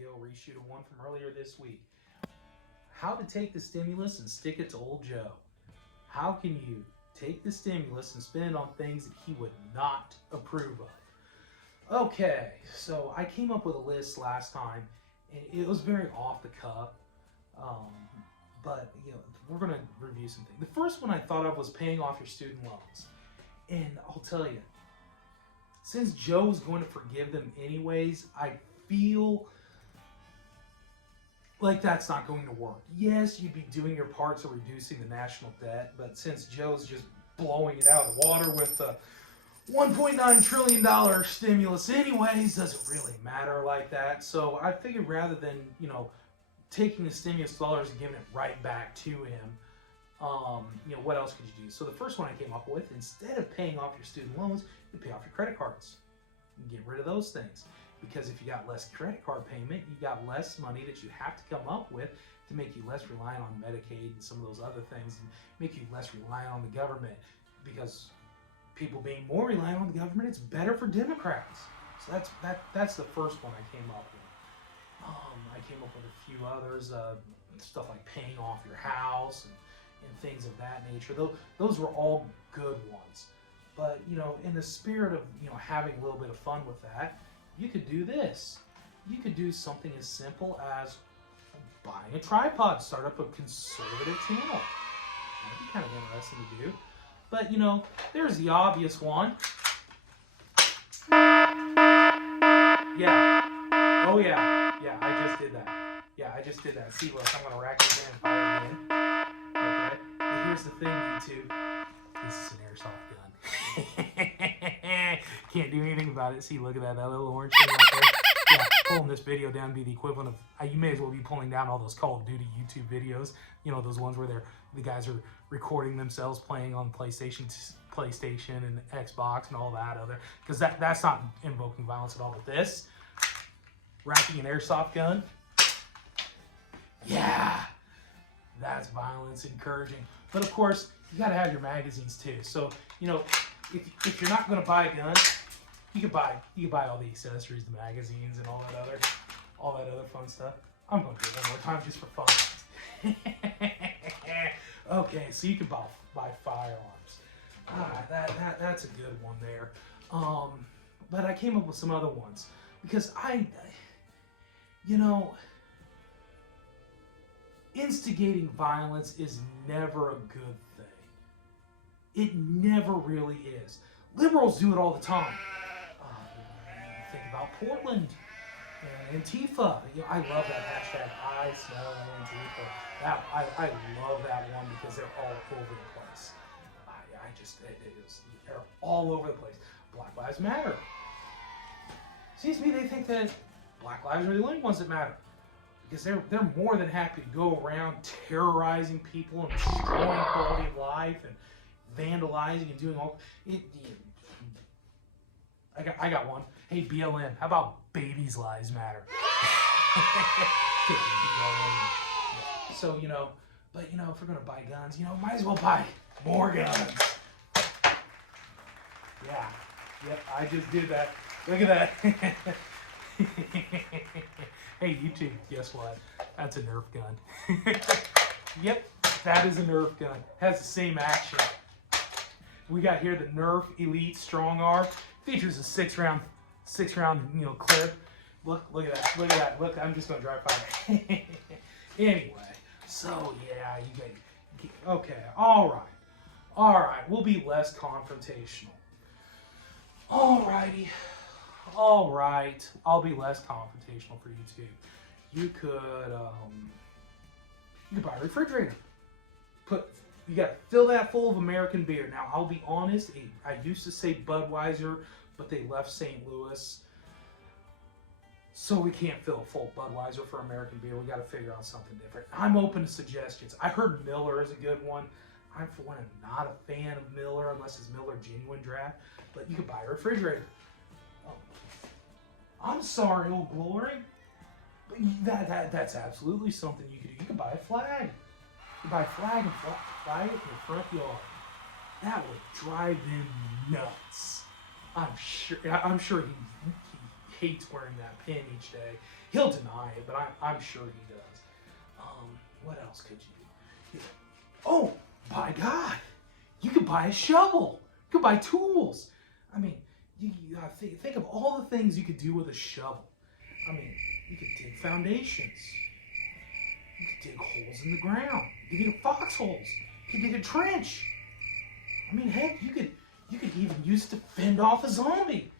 video, reshoot of one from earlier this week. How to take the stimulus and stick it to old Joe. How can you take the stimulus and spend it on things that he would not approve of? Okay, so I came up with a list last time, and it was very off the cuff, but we're going to review some things. The first one I thought of was paying off your student loans, and I'll tell you, since Joe's going to forgive them anyways, I feel like that's not going to work. Yes, you'd be doing your part to reducing the national debt, but since Joe's just blowing it out of the water with the $1.9 trillion stimulus anyways, doesn't really matter like that. So I figured rather than, taking the stimulus dollars and giving it right back to him, what else could you do? So the first one I came up with, instead of paying off your student loans, you pay off your credit cards and get rid of those things. Because if you got less credit card payment, you got less money that you have to come up with to make you less reliant on Medicaid and some of those other things, and make you less reliant on the government. Because people being more reliant on the government, it's better for Democrats. So that's the first one I came up with. I came up with a few others, stuff like paying off your house and things of that nature. Those were all good ones. But, in the spirit of, having a little bit of fun with that, you could do this. You could do something as simple as buying a tripod, start up a conservative channel. That'd be kind of interesting to do. But, there's the obvious one. Yeah. Oh, yeah. Yeah, I just did that. Yeah, I just did that. See, look, I'm going to rack it again and fire it in. Okay? And here's the thing, YouTube. This is an airsoft gun. Can't do anything about it. See, look at that little orange thing right there. Yeah, pulling this video down would be the equivalent of, you may as well be pulling down all those Call of Duty YouTube videos. Those ones where the guys are recording themselves playing on PlayStation and Xbox and all that other. Because that's not invoking violence at all. But this, racking an airsoft gun, yeah, that's violence encouraging. But of course, you got to have your magazines too. So, if you're not going to buy a gun, you can buy all the accessories, the magazines, and all that other fun stuff. I'm going to do it one more time just for fun. Okay, so you can buy firearms. That's a good one there. But I came up with some other ones because instigating violence is never a good thing. It never really is. Liberals do it all the time. Think about Portland and Antifa. I love that hashtag. I smell Antifa. I love that one because they're all over the place. They're all over the place. Black Lives Matter. Seems to me they think that Black lives are the only ones that matter. Because they're more than happy to go around terrorizing people and destroying quality of life and vandalizing and doing all. I got one. Hey, BLM, how about babies' lives matter? So, but if we're gonna buy guns, might as well buy more guns. Yeah. Yep, I just did that. Look at that. Hey, YouTube, guess what? That's a Nerf gun. Yep, that is a Nerf gun. Has the same action. We got here the Nerf Elite Strong Arm. Features a six round clip. Look at that. Look, I'm just gonna drive by. Anyway, so yeah, you guys. Okay, all right. We'll be less confrontational. All right, I'll be less confrontational for you too. You could buy a refrigerator. You gotta fill that full of American beer. Now, I'll be honest, I used to say Budweiser, but they left St. Louis. So we can't fill a full Budweiser for American beer. We gotta figure out something different. I'm open to suggestions. I heard Miller is a good one. I, for one, am not a fan of Miller unless it's Miller Genuine Draft, but you could buy a refrigerator. I'm sorry, Old Glory, but that's absolutely something you could do. You could buy a flag. You buy a flag and fly it in your front yard. That would drive them nuts. I'm sure hates wearing that pin each day. He'll deny it, but I'm sure he does. What else could you do? Oh, by God, you could buy a shovel. You could buy tools. I mean, you think of all the things you could do with a shovel. I mean, you could dig foundations. You could dig holes in the ground. You could dig foxholes. You could dig a trench. I mean, heck, you could even use it to fend off a zombie.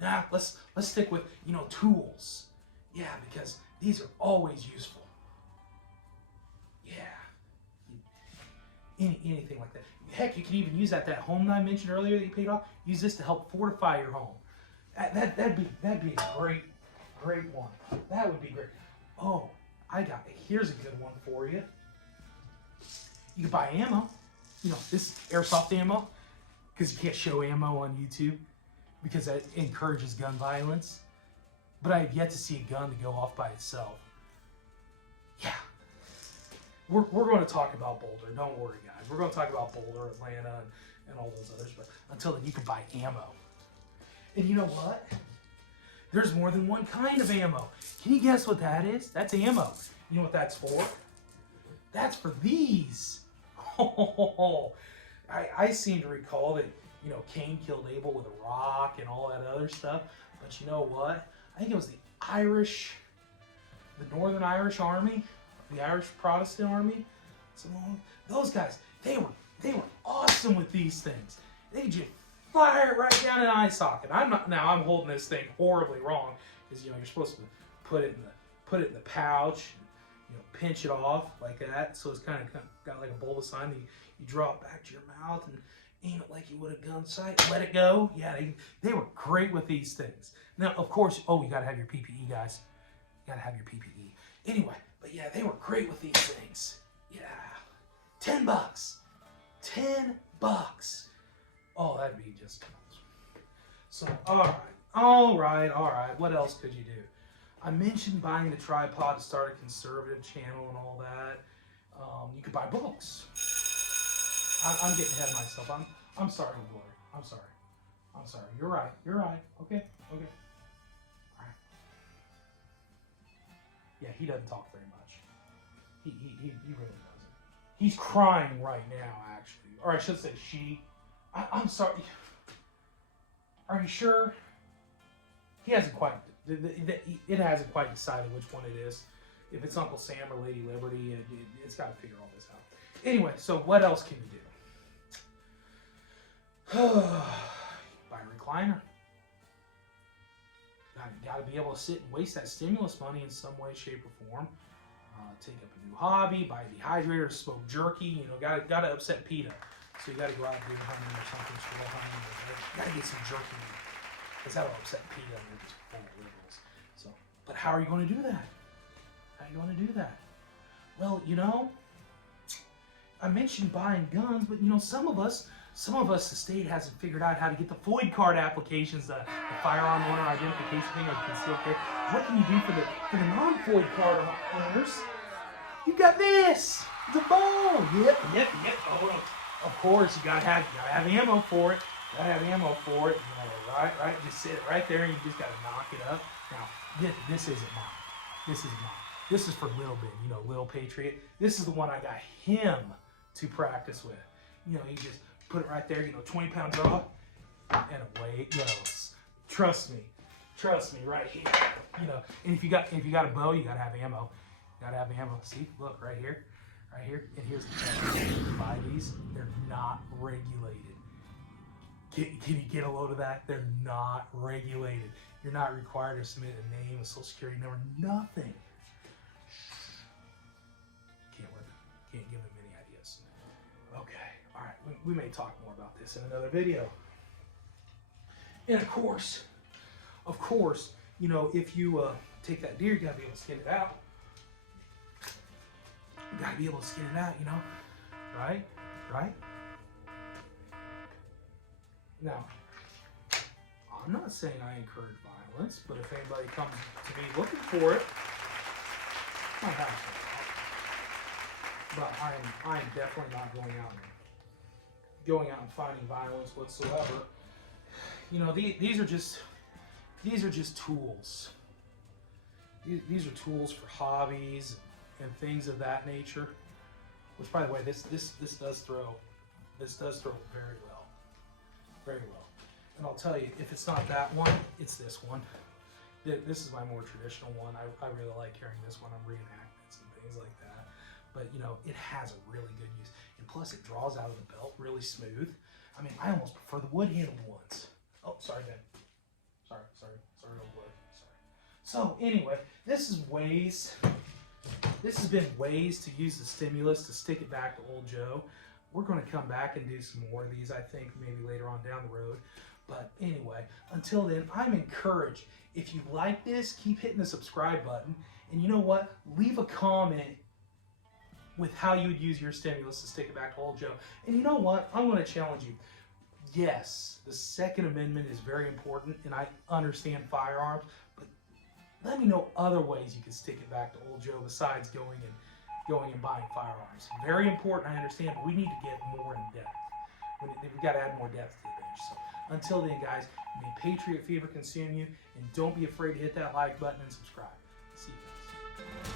Now, let's stick with, tools. Yeah, because these are always useful. Yeah. Anything like that. Heck, you can even use that home that I mentioned earlier that you paid off. Use this to help fortify your home. That'd be a great one. That would be great. Oh, here's a good one for you. You can buy ammo. This airsoft ammo, because you can't show ammo on YouTube because that encourages gun violence. But I have yet to see a gun to go off by itself. Yeah. We're going to talk about Boulder. Don't worry, guys. We're going to talk about Boulder, Atlanta, and all those others. But until then, you can buy ammo. And you know what? There's more than one kind of ammo. Can you guess what that is? That's ammo. You know what that's for? That's for these. I seem to recall that, Cain killed Abel with a rock and all that other stuff. But you know what? I think it was the Northern Irish Army, the Irish Protestant Army. So those guys, they were awesome with these things. They could just fire it right down an eye socket. I'm holding this thing horribly wrong because you're supposed to put it in the pouch, pinch it off like that, so it's kind of got like a bulbous sign. You draw it back to your mouth and aim it like you would a gun sight. Let it go. Yeah, they were great with these things. Now, of course, you gotta have your PPE, guys. You gotta have your PPE. Anyway, but yeah, they were great with these things. Yeah, $10. $10. Oh, that'd be just so. All right. What else could you do? I mentioned buying the tripod to start a conservative channel and all that. You could buy books. I'm getting ahead of myself. I'm sorry, Lord. I'm sorry. You're right. Okay. All right. Yeah, he doesn't talk very much. He really doesn't. He's crying right now, actually. Or I should say she. I'm sorry. Are you sure? He hasn't quite. It hasn't quite decided which one it is. If it's Uncle Sam or Lady Liberty, it's got to figure all this out. Anyway, so what else can you do? Buy a recliner. Got to be able to sit and waste that stimulus money in some way, shape, or form. Take up a new hobby. Buy a dehydrator. Smoke jerky. Got to upset PETA. So you got to go out and do hunting or something. Squirrel hunting. Got to get some jerky. Because that'll upset PETA and they're just full of liberals. So, but how are you going to do that? Well, I mentioned buying guns, but some of us, the state hasn't figured out how to get the FOID card applications, the firearm owner identification thing, or concealed carry. What can you do for the non-FOID card owners? You got this. It's a bow. Yep. Of course, you gotta have ammo for it. Right. Just sit it right there, and you just gotta knock it up. Now, this isn't mine. This is for Lil Ben, Lil Patriot. This is the one I got him to practice with. You just put it right there, 20-pound draw, and away it goes. Trust me, right here. And if you got a bow, you gotta have ammo. See, look right here. And here's the thing. Buy these. They're not regulated. Can you get a load of that? They're not regulated. You're not required to submit a name, a social security number, nothing. Can't give them any ideas. Okay, all right. We may talk more about this in another video. And of course, if you take that deer, you gotta be able to skin it out. Right? Now, I'm not saying I encourage violence, but if anybody comes to me looking for it, I have some. But I am definitely not going out and finding violence whatsoever. you know, these are just tools. These are tools for hobbies and things of that nature. Which, by the way, this does throw very well, very well. And I'll tell you, if it's not that one, it's this one. This is my more traditional one. I really like carrying this one on reenactments and things like that. But you know, it has a really good use, and plus it draws out of the belt really smooth. I mean, I almost prefer the wood-handled ones. Oh, sorry, Ben. Sorry, old boy. Sorry. So anyway, this is Ways. This has been Ways to use the stimulus to stick it back to ol'Joe. We're going to come back and do some more of these, I think, maybe later on down the road. But anyway, until then, I'm encouraged. If you like this, keep hitting the subscribe button. And you know what? Leave a comment with how you would use your stimulus to stick it back to ol'Joe. And you know what? I'm going to challenge you. Yes, the Second Amendment is very important, and I understand firearms, but let me know other ways you can stick it back to ol'Joe besides going and buying firearms. Very important, I understand, but we need to get more in depth. We've got to add more depth to the bench. So until then, guys, may Patriot Fever consume you, and don't be afraid to hit that like button and subscribe. See you guys.